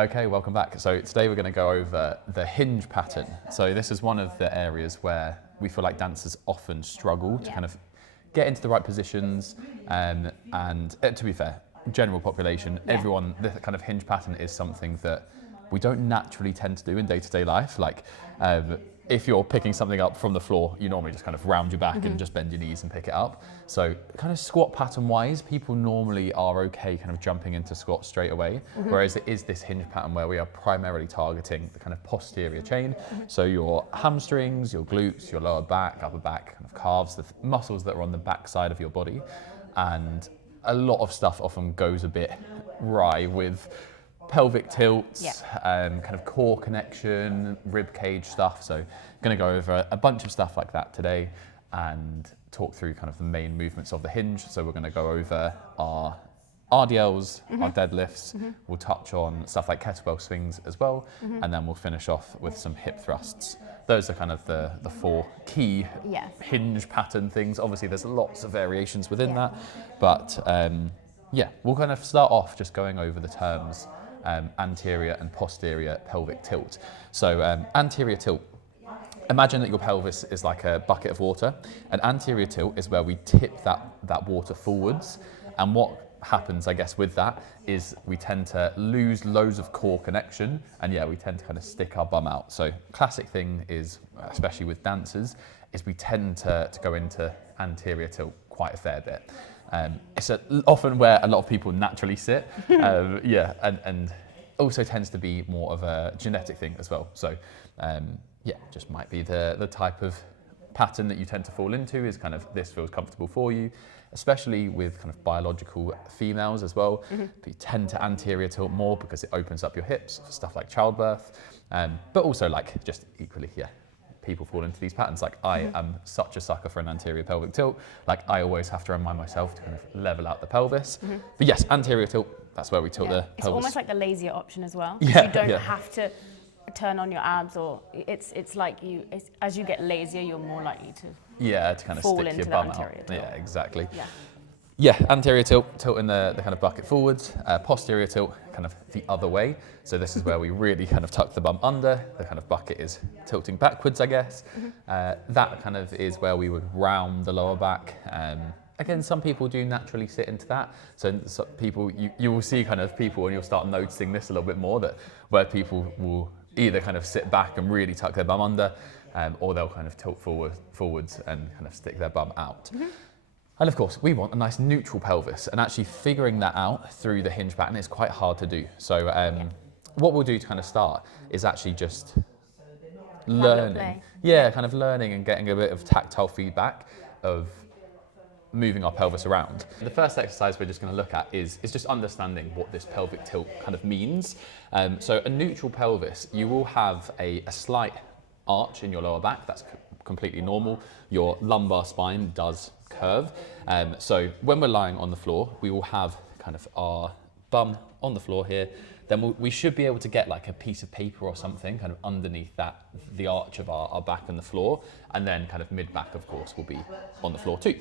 Okay, welcome back. So today we're going to go over the hinge pattern. So this is one of the areas where we feel like dancers often struggle to kind of get into the right positions. And to be fair, general population, everyone, the kind of hinge pattern is something that we don't naturally tend to do in day-to-day life. Like if you're picking something up from the floor, you normally just kind of round your back and just bend your knees and pick it up. So kind of squat pattern wise, people normally are okay kind of jumping into squat straight away. Whereas it is this hinge pattern where we are primarily targeting the kind of posterior chain. So your hamstrings, your glutes, your lower back, upper back, kind of calves, the muscles that are on the back side of your body. And a lot of stuff often goes a bit wry with pelvic tilts, kind of core connection, rib cage stuff. So going to go over a bunch of stuff like that today and talk through kind of the main movements of the hinge. So we're going to go over our RDLs, our deadlifts. We'll touch on stuff like kettlebell swings as well. And then we'll finish off with some hip thrusts. Those are kind of the four key hinge pattern things. Obviously there's lots of variations within that, but we'll kind of start off just going over the terms anterior and posterior pelvic tilt. So anterior tilt, imagine that your pelvis is like a bucket of water. An anterior tilt is where we tip that water forwards. And what happens, I guess, with that is we tend to lose loads of core connection, and we tend to kind of stick our bum out. So classic thing is, especially with dancers, is we tend to go into anterior tilt quite a fair bit. It's often where a lot of people naturally sit, and also tends to be more of a genetic thing as well. So just might be the type of pattern that you tend to fall into is kind of this feels comfortable for you, especially with kind of biological females as well. You tend to anterior tilt more because it opens up your hips for stuff like childbirth, but also like just equally, people fall into these patterns. Like I am such a sucker for an anterior pelvic tilt. Like I always have to remind myself to kind of level out the pelvis. But yes, anterior tilt, that's where we tilt the pelvis. It's almost like the lazier option as well. You don't have to turn on your abs, or it's like as you get lazier, you're more likely to kind of fall stick into your the bum anterior out. tilt. Yeah, exactly. Yeah. Anterior tilt, tilting the kind of bucket forwards. Posterior tilt, kind of the other way. So this is where we really kind of tuck the bum under. The kind of bucket is tilting backwards, I guess. That kind of is where we would round the lower back. Again, some people do naturally sit into that. So people, you will see kind of people, and you'll start noticing this a little bit more, that where people will either kind of sit back and really tuck their bum under, or they'll kind of tilt forwards and kind of stick their bum out. And of course, we want a nice neutral pelvis, and actually figuring that out through the hinge pattern is quite hard to do. So what we'll do to kind of start is actually just learning. Kind of learning and getting a bit of tactile feedback of moving our pelvis around. The first exercise we're just going to look at is just understanding what this pelvic tilt kind of means. So a neutral pelvis, you will have a slight arch in your lower back. That's completely normal. Your lumbar spine does curve. So when we're lying on the floor, we will have kind of our bum on the floor here. Then we should be able to get like a piece of paper or something kind of underneath the arch of our back and the floor. And then kind of mid-back, of course, will be on the floor too.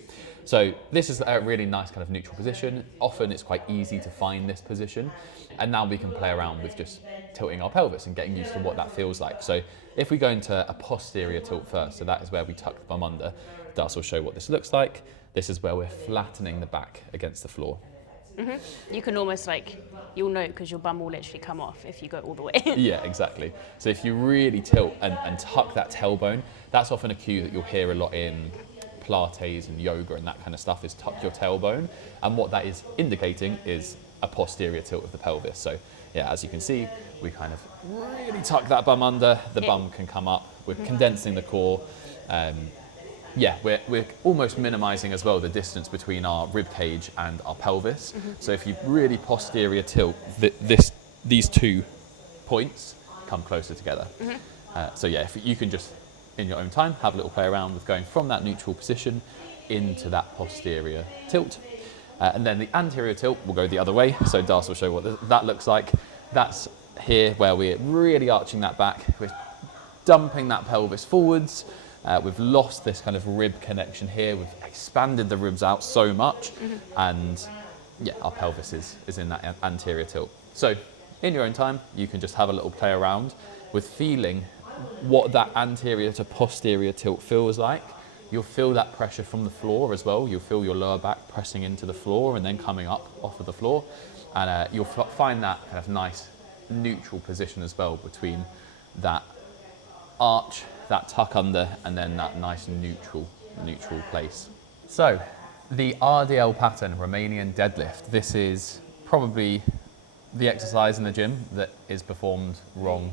So this is a really nice kind of neutral position. Often it's quite easy to find this position. And now we can play around with just tilting our pelvis and getting used to what that feels like. So if we go into a posterior tilt first, so that is where we tuck the bum under. Darcy will show what this looks like. This is where we're flattening the back against the floor. You can almost you'll know because your bum will literally come off if you go all the way. Yeah, exactly. So if you really tilt and tuck that tailbone, that's often a cue that you'll hear a lot in Pilates and yoga and that kind of stuff, is tuck your tailbone. And what that is indicating is a posterior tilt of the pelvis. So as you can see, we kind of really tuck that bum under, the bum can come up, we're condensing the core. We're almost minimizing as well the distance between our rib cage and our pelvis. So if you really posterior tilt, these 2 points come closer together. If you can just, in your own time, have a little play around with going from that neutral position into that posterior tilt. And then the anterior tilt will go the other way. So Darcy will show what that looks like. That's here where we're really arching that back. We're dumping that pelvis forwards. We've lost this kind of rib connection here. We've expanded the ribs out so much, and our pelvis is in that anterior tilt. So in your own time, you can just have a little play around with feeling what that anterior to posterior tilt feels like. You'll feel that pressure from the floor as well. You'll feel your lower back pressing into the floor and then coming up off of the floor. And you'll find that kind of nice neutral position as well between that arch, that tuck under, and then that nice neutral place. So the RDL pattern, Romanian deadlift. This is probably the exercise in the gym that is performed wrong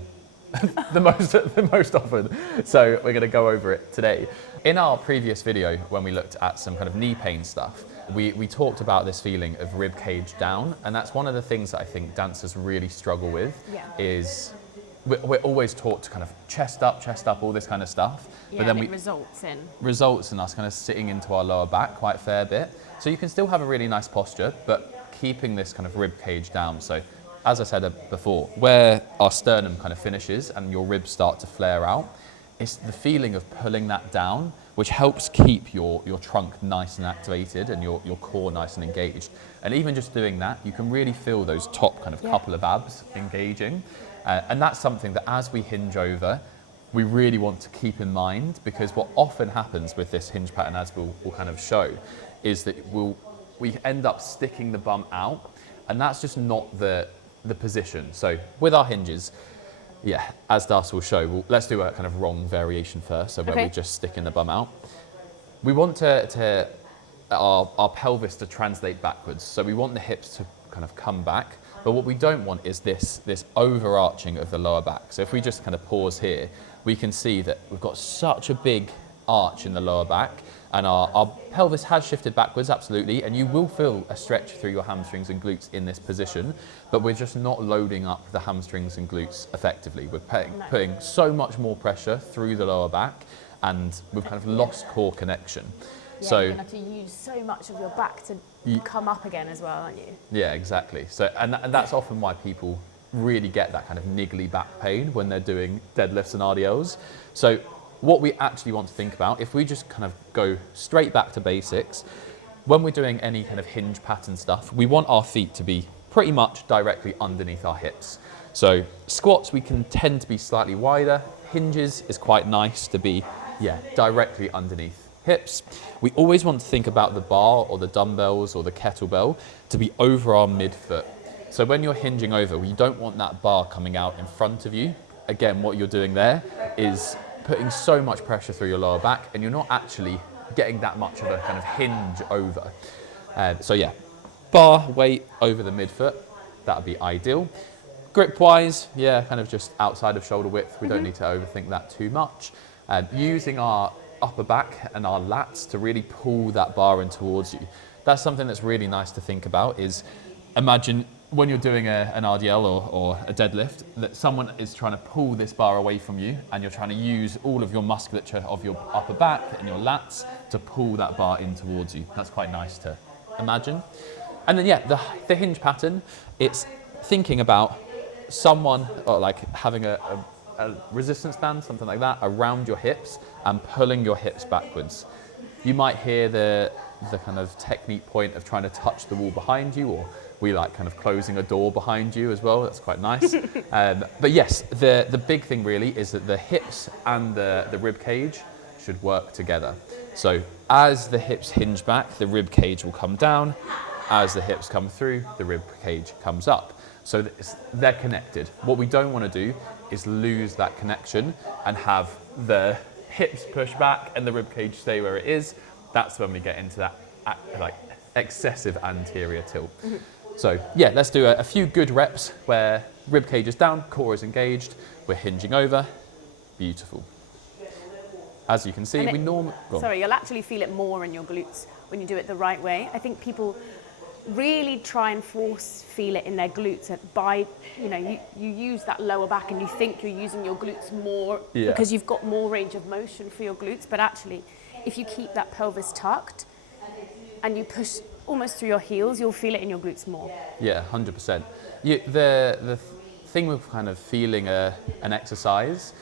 the most often. So we're going to go over it today. In our previous video, when we looked at some kind of knee pain stuff, we talked about this feeling of rib cage down, and that's one of the things that I think dancers really struggle with. Is we're always taught to kind of chest up, all this kind of stuff, but then it results in us kind of sitting into our lower back quite a fair bit. So you can still have a really nice posture, but keeping this kind of rib cage down. So as I said before, where our sternum kind of finishes and your ribs start to flare out, it's the feeling of pulling that down, which helps keep your trunk nice and activated and your core nice and engaged. And even just doing that, you can really feel those top kind of couple of abs engaging. And that's something that as we hinge over, we really want to keep in mind, because what often happens with this hinge pattern, as we'll kind of show, is that we end up sticking the bum out, and that's just not the position. So with our hinges, as Darcy will show, let's do a kind of wrong variation first, so where we just stick in the bum out. We want our pelvis to translate backwards, so we want the hips to kind of come back, but what we don't want is this overarching of the lower back. So if we just kind of pause here, we can see that we've got such a big arch in the lower back, and our pelvis has shifted backwards, absolutely, and you will feel a stretch through your hamstrings and glutes in this position, but we're just not loading up the hamstrings and glutes effectively. We're putting so much more pressure through the lower back, and we've kind of lost core connection. So you're going to have to use so much of your back to come up again as well, aren't you? Yeah, exactly. So and that's often why people really get that kind of niggly back pain when they're doing deadlifts and RDLs. So what we actually want to think about, if we just kind of go straight back to basics, when we're doing any kind of hinge pattern stuff, we want our feet to be pretty much directly underneath our hips. So squats, we can tend to be slightly wider. Hinges is quite nice to be, directly underneath hips. We always want to think about the bar or the dumbbells or the kettlebell to be over our midfoot. So when you're hinging over, you don't want that bar coming out in front of you. Again, what you're doing there is putting so much pressure through your lower back, and you're not actually getting that much of a kind of hinge over. Bar weight over the midfoot, that would be ideal. Grip wise, kind of just outside of shoulder width. We don't need to overthink that too much. Using our upper back and our lats to really pull that bar in towards you. That's something that's really nice to think about. Is imagine when you're doing an RDL or a deadlift, that someone is trying to pull this bar away from you, and you're trying to use all of your musculature of your upper back and your lats to pull that bar in towards you. That's quite nice to imagine. And then the hinge pattern, it's thinking about someone, or like having a resistance band, something like that, around your hips and pulling your hips backwards. You might hear the kind of technique point of trying to touch the wall behind you, or we like kind of closing a door behind you as well. That's quite nice. But yes, the big thing really is that the hips and the rib cage should work together. So as the hips hinge back, the rib cage will come down. As the hips come through, the rib cage comes up. So they're connected. What we don't want to do is lose that connection and have the hips push back and the rib cage stay where it is. That's when we get into that like excessive anterior tilt. So let's do a few good reps where rib cage is down, core is engaged, we're hinging over. Beautiful. As you can see, you'll actually feel it more in your glutes when you do it the right way. I think people really try and feel it in their glutes by, you use that lower back and you think you're using your glutes more because you've got more range of motion for your glutes, but actually if you keep that pelvis tucked and you push almost through your heels, you'll feel it in your glutes more. 100%. The thing with kind of feeling an exercise,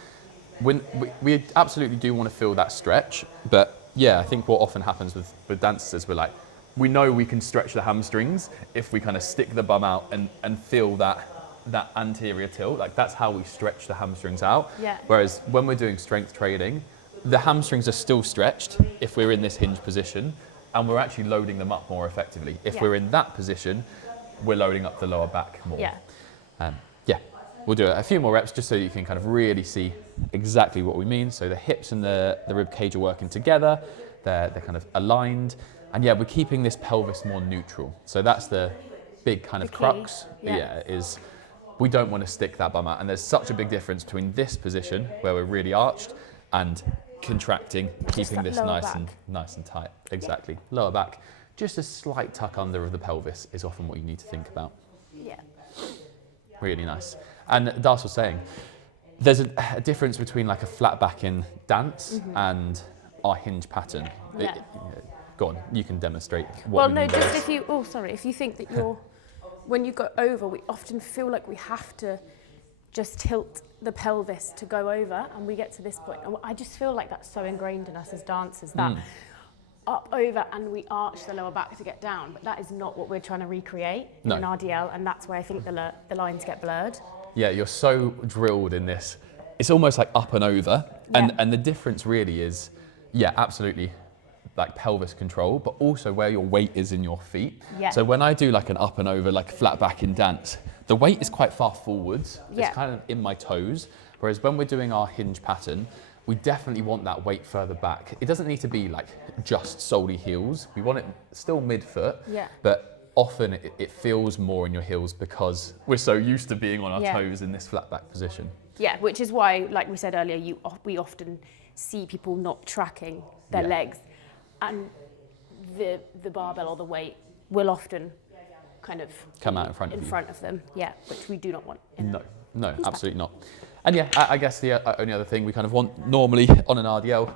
when we absolutely do want to feel that stretch, but I think what often happens with dancers is we know we can stretch the hamstrings if we kind of stick the bum out and feel that that anterior tilt. Like that's how we stretch the hamstrings out. Yeah. Whereas when we're doing strength training, the hamstrings are still stretched if we're in this hinge position, and we're actually loading them up more effectively. If we're in that position, we're loading up the lower back more. Yeah. Yeah, we'll do a few more reps just so you can kind of really see exactly what we mean. So the hips and the rib cage are working together, they're kind of aligned, and yeah, we're keeping this pelvis more neutral. So that's the big kind of crux, is we don't want to stick that bum out. And there's such a big difference between this position where we're really arched and contracting, keeping this nice and tight. Exactly. Lower back, just a slight tuck under of the pelvis is often what you need to think about. Yeah. Really nice. And Darcy was saying, there's a difference between like a flat back in dance and our hinge pattern. Yeah. Go on, you can demonstrate what Well, we no, mean by just this. if you think that when you go over, we often feel like we have to just tilt the pelvis to go over, and we get to this point. And I just feel like that's so ingrained in us as dancers that up, over, and we arch the lower back to get down, but that is not what we're trying to recreate in an RDL, and that's where I think the lines get blurred. Yeah, you're so drilled in this. It's almost like up and over, and the difference really is, absolutely, like pelvis control, but also where your weight is in your feet. Yeah. So when I do like an up and over, like flat back in dance, the weight is quite far forwards. Yeah. It's kind of in my toes. Whereas when we're doing our hinge pattern, we definitely want that weight further back. It doesn't need to be like just solely heels. We want it still midfoot, but often it feels more in your heels because we're so used to being on our toes in this flat back position. Yeah, which is why, like we said earlier, we often see people not tracking their legs, and the barbell or the weight will often kind of come out in front of them, which we do not want. No, absolutely not. And I guess the only other thing we kind of want normally on an RDL,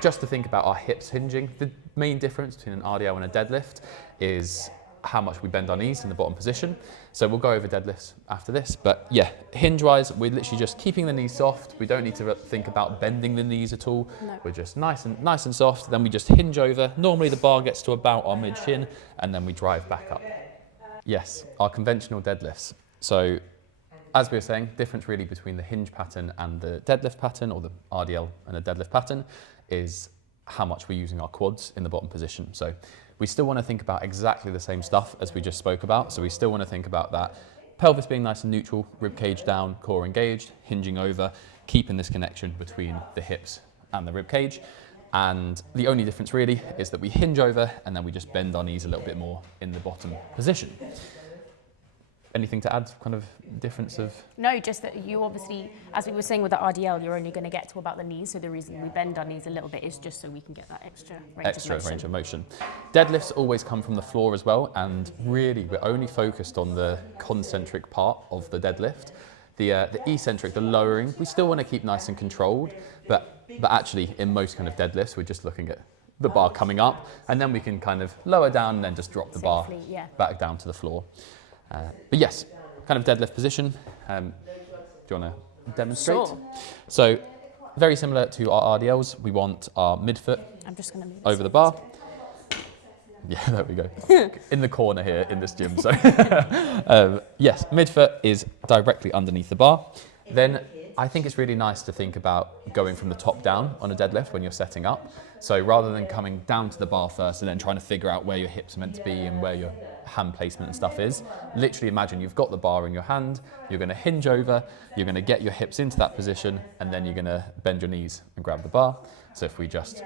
just to think about our hips hinging. The main difference between an RDL and a deadlift is how much we bend our knees in the bottom position. So we'll go over deadlifts after this, but hinge-wise, we're literally just keeping the knees soft. We don't need to think about bending the knees at all. No. We're just nice and soft. Then we just hinge over. Normally the bar gets to about our mid-shin, and then we drive back up. Yes, our conventional deadlifts. So as we were saying, difference really between the hinge pattern and the deadlift pattern, or the RDL and a deadlift pattern, is how much we're using our quads in the bottom position. So we still want to think about exactly the same stuff as we just spoke about. So we still want to think about that pelvis being nice and neutral, rib cage down, core engaged, hinging over, keeping this connection between the hips and the rib cage. And the only difference really is that we hinge over and then we just bend our knees a little bit more in the bottom position. Anything to add, kind of difference of? No, just that you obviously, as we were saying with the RDL, you're only going to get to about the knees. So the reason we bend our knees a little bit is just so we can get that extra range of motion. Deadlifts always come from the floor as well, and really we're only focused on the concentric part of the deadlift. The eccentric, the lowering, we still want to keep nice and controlled, but actually in most kind of deadlifts, we're just looking at the bar coming up, and then we can kind of lower down and then just drop the bar back down to the floor. But yes, kind of deadlift position. Do you want to demonstrate? Sure. So very similar to our RDLs, we want our midfoot over the bar. Yeah, there we go. In the corner here in this gym. So yes, midfoot is directly underneath the bar. Then I think it's really nice to think about going from the top down on a deadlift when you're setting up. So rather than coming down to the bar first and then trying to figure out where your hips are meant to be and where your hand placement and stuff is, literally imagine you've got the bar in your hand, you're going to hinge over, you're going to get your hips into that position, and then you're going to bend your knees and grab the bar. So if we just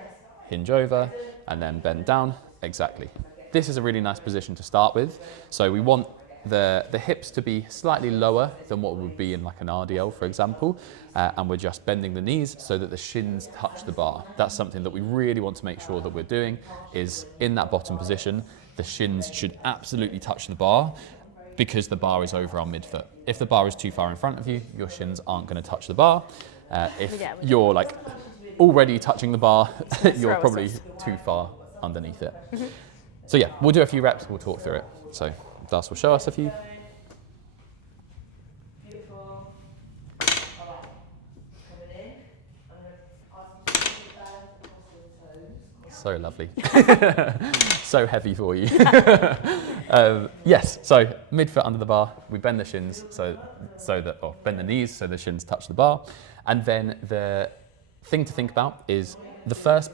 hinge over and then bend down, exactly. This is a really nice position to start with. So we want the hips to be slightly lower than what would be in like an RDL, for example, and we're just bending the knees so that the shins touch the bar. That's something that we really want to make sure that we're doing, is in that bottom position, the shins should absolutely touch the bar because the bar is over our midfoot. If the bar is too far in front of you, your shins aren't going to touch the bar. If you're like already touching the bar, you're probably too far underneath it. Mm-hmm. So yeah, we'll do a few reps, we'll talk through it. So Das will show us a few. Beautiful. All right. Coming in. I'm going to ask you to put down across your toes. So lovely. So heavy for you. Yes, so midfoot under the bar, we bend the shins or bend the knees so the shins touch the bar. And then the thing to think about is the first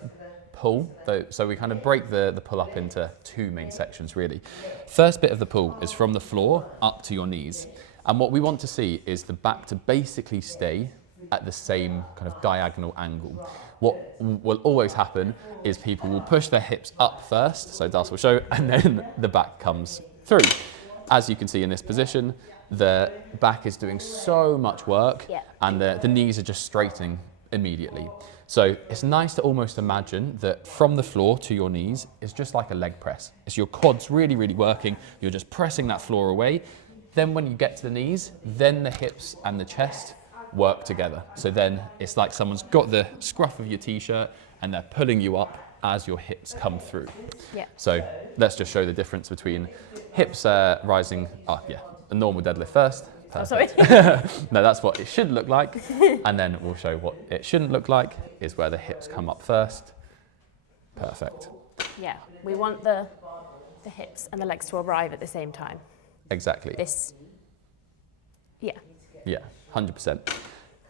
pull, so we kind of break the pull up into two main sections really. First bit of the pull is from the floor up to your knees. And what we want to see is the back to basically stay at the same kind of diagonal angle. What will always happen is people will push their hips up first, so Darcy will show, and then the back comes through. As you can see in this position, the back is doing so much work, and the knees are just straightening immediately. So it's nice to almost imagine that from the floor to your knees is just like a leg press. It's your quads really, really working. You're just pressing that floor away. Then when you get to the knees, then the hips and the chest work together. So then it's like someone's got the scruff of your t-shirt and they're pulling you up as your hips come through. Yeah. So let's just show the difference between hips rising, a normal deadlift first. Oh, sorry. No, that's what it should look like. And then we'll show what it shouldn't look like is where the hips come up first. Perfect. Yeah, we want the hips and the legs to arrive at the same time. Exactly. Yeah, 100%.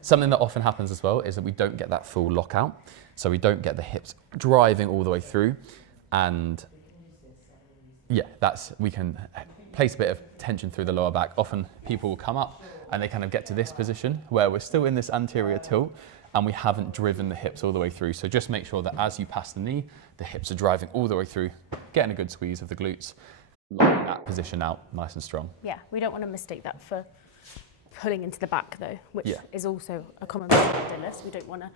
Something that often happens as well is that we don't get that full lockout. So we don't get the hips driving all the way through. And we can place a bit of tension through the lower back. Often people will come up and they kind of get to this position where we're still in this anterior tilt and we haven't driven the hips all the way through. So just make sure that as you pass the knee, the hips are driving all the way through, getting a good squeeze of the glutes, locking that position out nice and strong. Yeah, we don't want to mistake that for pulling into the back though, which Yeah. is also a common mistake in deadlifts. We don't want to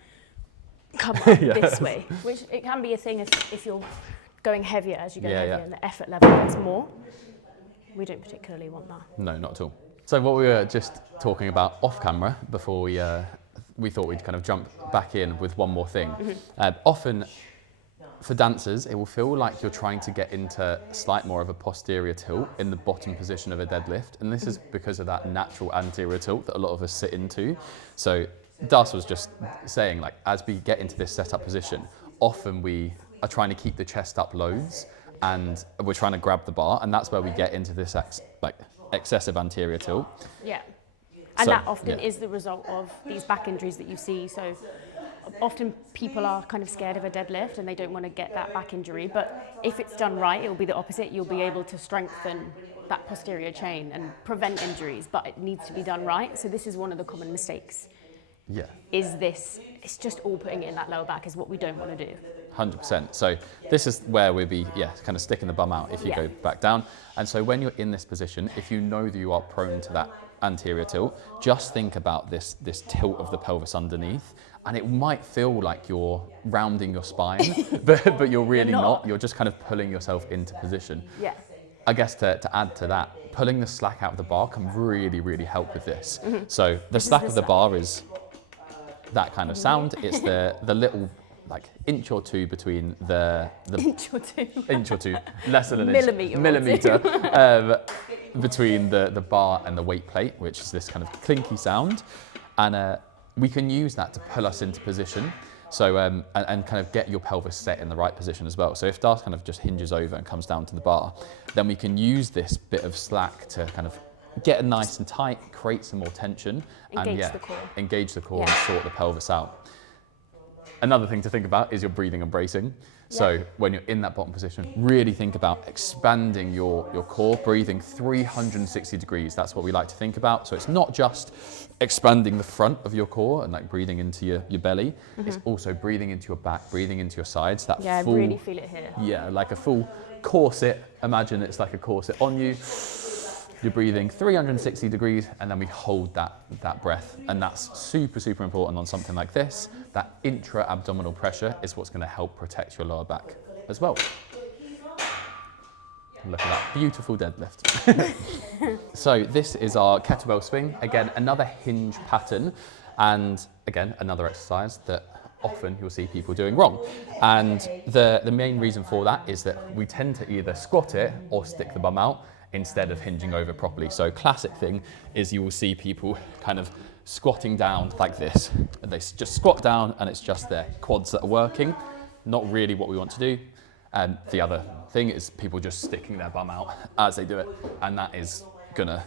come up this way, which it can be a thing if you're going heavier as you go heavier and the effort level gets more. We don't particularly want that. No, not at all. So what we were just talking about off camera before we thought we'd kind of jump back in with one more thing. Often for dancers, it will feel like you're trying to get into slight more of a posterior tilt in the bottom position of a deadlift. And this is because of that natural anterior tilt that a lot of us sit into. So Darcy was just saying, like, as we get into this setup position, often we are trying to keep the chest up loads and we're trying to grab the bar, and that's where we get into this excessive anterior tilt. Yeah, and that often is the result of these back injuries that you see. So often people are kind of scared of a deadlift and they don't want to get that back injury, but if it's done right, it will be the opposite. You'll be able to strengthen that posterior chain and prevent injuries, but it needs to be done right. So this is one of the common mistakes. Yeah. It's just all putting it in that lower back is what we don't want to do. 100%. So this is where we'd be, kind of sticking the bum out if you go back down. And so when you're in this position, if you know that you are prone to that anterior tilt, just think about this tilt of the pelvis underneath. And it might feel like you're rounding your spine, but you're really not. You're just kind of pulling yourself into position. Yeah. I guess to add to that, pulling the slack out of the bar can really, really help with this. So the slack of the bar is that kind of sound. It's the little inch or two between the inch or two, less than an millimeter between the bar and the weight plate, which is this kind of clinky sound. And we can use that to pull us into position. So, and kind of get your pelvis set in the right position as well. So if Darcy kind of just hinges over and comes down to the bar, then we can use this bit of slack to kind of get it nice and tight, create some more tension, engage the core and sort the pelvis out. Another thing to think about is your breathing and bracing. So when you're in that bottom position, really think about expanding your core, breathing 360 degrees. That's what we like to think about. So it's not just expanding the front of your core and breathing into your belly. It's also breathing into your back, breathing into your sides. I really feel it here. Yeah, like a full corset. Imagine it's like a corset on you. You're breathing 360 degrees and then we hold that breath. And that's super, super important on something like this. That intra-abdominal pressure is what's going to help protect your lower back as well. Look at that beautiful deadlift. So this is our kettlebell swing. Again, another hinge pattern. And again, another exercise that often you'll see people doing wrong. And the main reason for that is that we tend to either squat it or stick the bum out instead of hinging over properly. So classic thing is you will see people kind of squatting down like this. And they just squat down and it's just their quads that are working. Not really what we want to do. The other thing is people just sticking their bum out as they do it, and that is gonna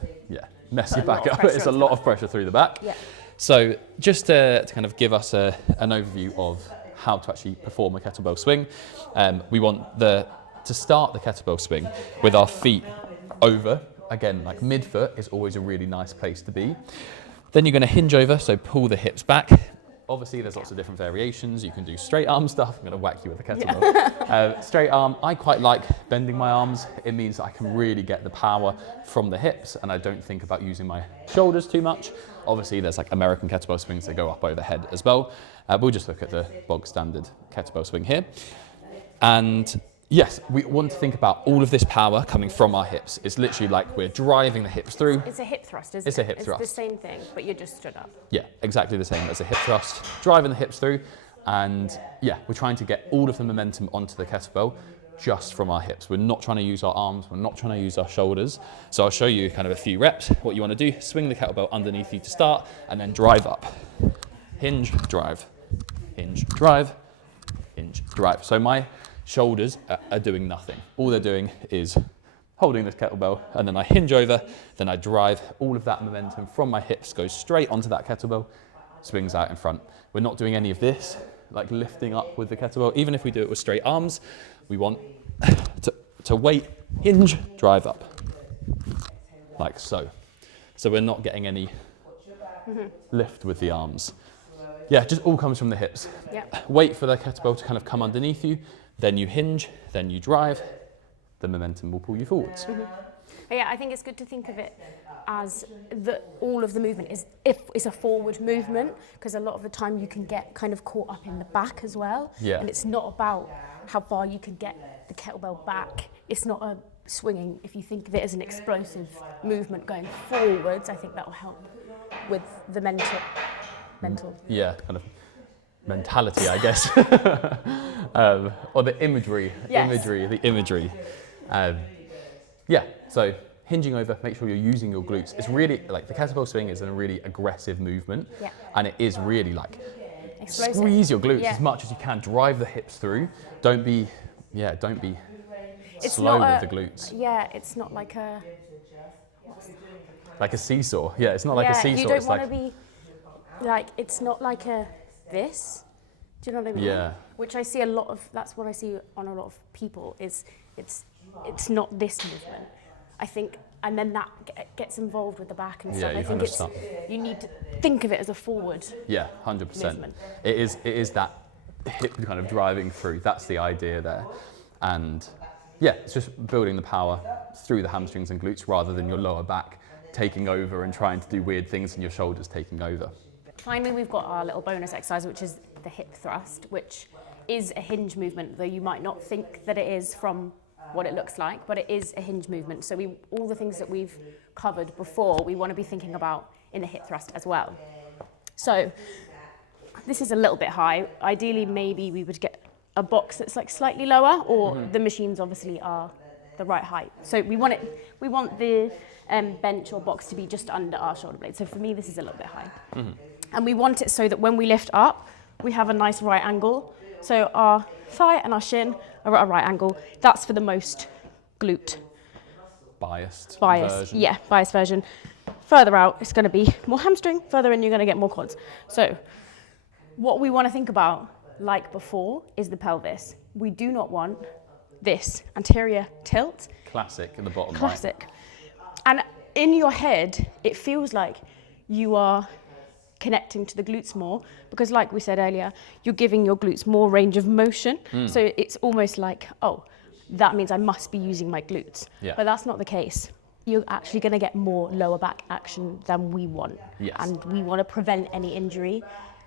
mess your back up. It's a lot of pressure through the back. Yeah. So just to kind of give us an overview of how to actually perform a kettlebell swing, we want to start the kettlebell swing with our feet over. Again, like mid-foot is always a really nice place to be. Then you're going to hinge over, so pull the hips back. Obviously, there's lots of different variations. You can do straight arm stuff. I'm going to whack you with a kettlebell. Straight arm, I quite like bending my arms. It means that I can really get the power from the hips, and I don't think about using my shoulders too much. Obviously, there's like American kettlebell swings that go up overhead as well. We'll just look at the bog standard kettlebell swing here. And yes, we want to think about all of this power coming from our hips. It's literally like we're driving the hips through. It's a hip thrust, isn't it? It's a hip thrust. It's the same thing, but you're just stood up. Yeah, exactly the same as a hip thrust, driving the hips through. And yeah, we're trying to get all of the momentum onto the kettlebell just from our hips. We're not trying to use our arms, we're not trying to use our shoulders. So I'll show you kind of a few reps. What you want to do, swing the kettlebell underneath you to start, and then drive up. Hinge, drive, hinge, drive, hinge, drive. So my shoulders are doing nothing. All they're doing is holding this kettlebell, and then I hinge over, then I drive. All of that momentum from my hips goes straight onto that kettlebell, swings out in front. We're not doing any of this, like lifting up with the kettlebell. Even if we do it with straight arms, we want to wait, hinge, drive up, like so. So we're not getting any lift with the arms. Yeah, just all comes from the hips. Yep. Wait for the kettlebell to kind of come underneath you, then you hinge, then you drive, the momentum will pull you forwards. Yeah, I think it's good to think of it as all of the movement is a forward movement, because a lot of the time you can get kind of caught up in the back as well. Yeah. And it's not about how far you can get the kettlebell back. It's not a swinging. If you think of it as an explosive movement going forwards, I think that will help with the mental. Yeah, kind of mentality, I guess. Or the imagery, Yes. the imagery. Yeah, so hinging over, make sure you're using your glutes. It's really, like the kettlebell swing is a really aggressive movement. Yeah. And it is really like, Explosive. squeeze your glutes Yeah. as much as you can, drive the hips through. Don't be It's slow not with the glutes. Yeah, it's not like a... Like a seesaw. Yeah, it's not like a seesaw. You don't it's want to like, be like, it's not like this. Do you know what I mean? Yeah. Which I see a lot of, that's what I see on a lot of people, is it's not this movement. I think, and then that gets involved with the back and stuff. you I kind think of you need to think of it as a forward. Yeah, 100%. Movement. It is that hip kind of driving through. That's the idea there. And yeah, it's just building the power through the hamstrings and glutes rather than your lower back taking over and trying to do weird things and your shoulders taking over. Finally, we've got our little bonus exercise, which is the hip thrust, which is a hinge movement, though you might not think that it is from what it looks like, but it is a hinge movement. So all the things that we've covered before, we want to be thinking about in the hip thrust as well. So this is a little bit high. Ideally, maybe we would get a box that's like slightly lower, or the machines obviously are the right height. So we want the bench or box to be just under our shoulder blade. So for me, this is a little bit high. And we want it so that when we lift up, we have a nice right angle. So our thigh and our shin are at a right angle. That's for the most glute Biased version. Yeah, biased version. Further out, it's going to be more hamstring. Further in, you're going to get more quads. So what we want to think about, like before, is the pelvis. We do not want this anterior tilt. Classic in the bottom right. Classic. And in your head, it feels like you are connecting to the glutes more, because like we said earlier, you're giving your glutes more range of motion. So it's almost like, oh, that means I must be using my glutes. Yeah. But that's not the case. You're actually going to get more lower back action than we want. Yes. And we want to prevent any injury,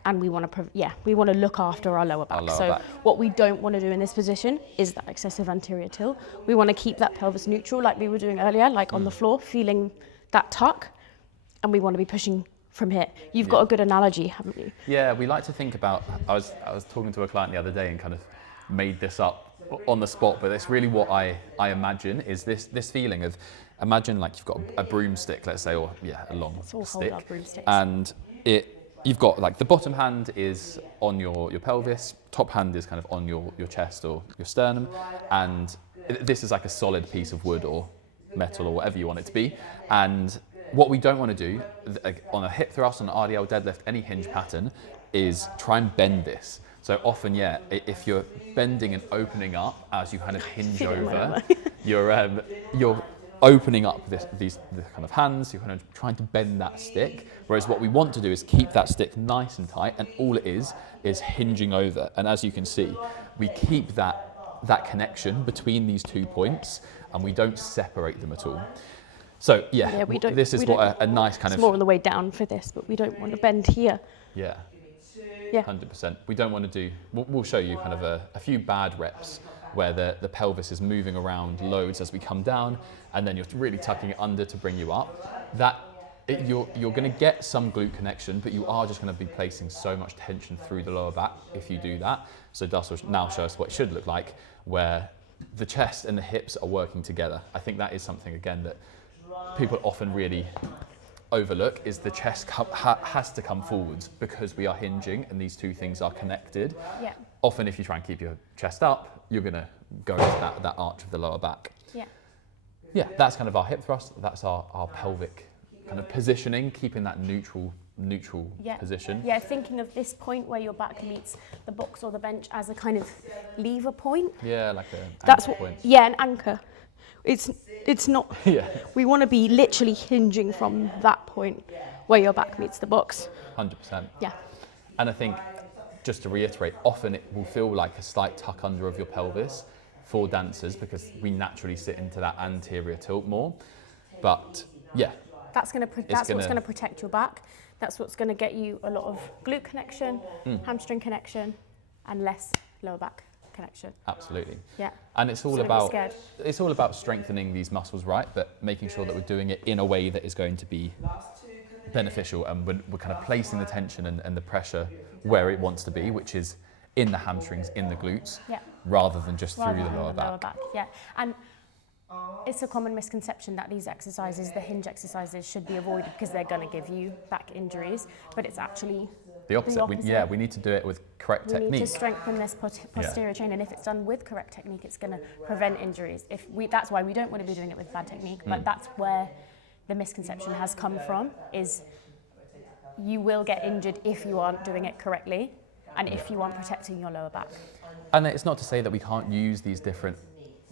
and we want to look after our lower back. lower back. What we don't want to do in this position is that excessive anterior tilt. We want to keep that pelvis neutral, like we were doing earlier, like on the floor, feeling that tuck, and we want to be pushing from here. You've got a good analogy, haven't you? Yeah, we like to think about, I was talking to a client the other day and kind of made this up on the spot, but it's really what I imagine is this feeling of, imagine like you've got a broomstick, let's say, or a long Let's all stick. hold our broomsticks. And you've got like the bottom hand is on your pelvis, top hand is kind of on your chest or your sternum, and this is like a solid piece of wood or metal or whatever you want it to be. And what we don't want to do on a hip thrust, on an RDL deadlift, any hinge pattern, is try and bend this. So often, yeah, if you're bending and opening up as you kind of hinge over, you're opening up the kind of hands, you're kind of trying to bend that stick. Whereas what we want to do is keep that stick nice and tight, and all it is hinging over. And as you can see, we keep that connection between these 2 points, and we don't separate them at all. So yeah, this is what a nice kind of... It's more on the way down for this, but we don't want to bend here. Yeah. Yeah. 100%. We don't want to do... We'll show you kind of a few bad reps where the pelvis is moving around loads as we come down, and then you're really tucking it under to bring you up. You're going to get some glute connection, but you are just going to be placing so much tension through the lower back if you do that. So Das will now show us what it should look like, where the chest and the hips are working together. I think that is something, again, that people often really overlook, is the chest has to come forwards because we are hinging and these two things are connected. Yeah. Often if you try and keep your chest up, you're going to go into that arch of the lower back. Yeah. Yeah, that's kind of our hip thrust. That's our pelvic kind of positioning, keeping that neutral position. Yeah, thinking of this point where your back meets the box or the bench as a kind of lever point. Yeah, like an anchor point. Yeah, an anchor. It's not. Yeah. We want to be literally hinging from that point where your back meets the box. 100%. Yeah. And I think, just to reiterate, often it will feel like a slight tuck under of your pelvis for dancers because we naturally sit into that anterior tilt more. But yeah. That's what's going to protect your back. That's what's going to get you a lot of glute connection, hamstring connection, and less lower back connection. Absolutely. Yeah. And it's all about strengthening these muscles, right? But making sure that we're doing it in a way that is going to be beneficial, and we're kind of placing the tension and the pressure where it wants to be, which is in the hamstrings, in the glutes, rather than just through the lower back. Yeah. And it's a common misconception that these exercises, the hinge exercises, should be avoided because they're going to give you back injuries, but it's actually the opposite. We need to do it with correct technique. We need to strengthen this posterior chain, and if it's done with correct technique, it's going to prevent injuries. That's why we don't want to be doing it with bad technique, but that's where the misconception has come from, is you will get injured if you aren't doing it correctly and if you aren't protecting your lower back. And it's not to say that we can't use these different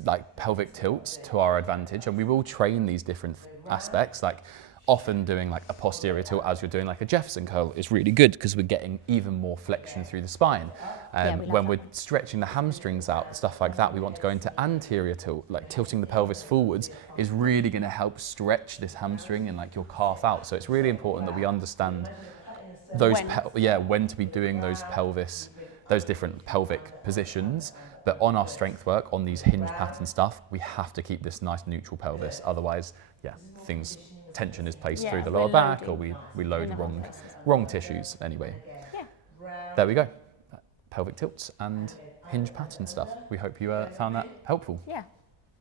like pelvic tilts to our advantage, and we will train these different aspects. Like often doing like a posterior tilt as you're doing like a Jefferson curl is really good because we're getting even more flexion through the spine. When we're stretching the hamstrings out, stuff like that, we want to go into anterior tilt, like tilting the pelvis forwards is really going to help stretch this hamstring and like your calf out. So it's really important that we understand those when to be doing those different pelvic positions. But on our strength work, on these hinge pattern stuff, we have to keep this nice neutral pelvis. Otherwise, tension is placed through the lower back, or we load wrong tissues anyway. Yeah. There we go. Pelvic tilts and hinge pattern stuff. We hope you found that helpful. Yeah.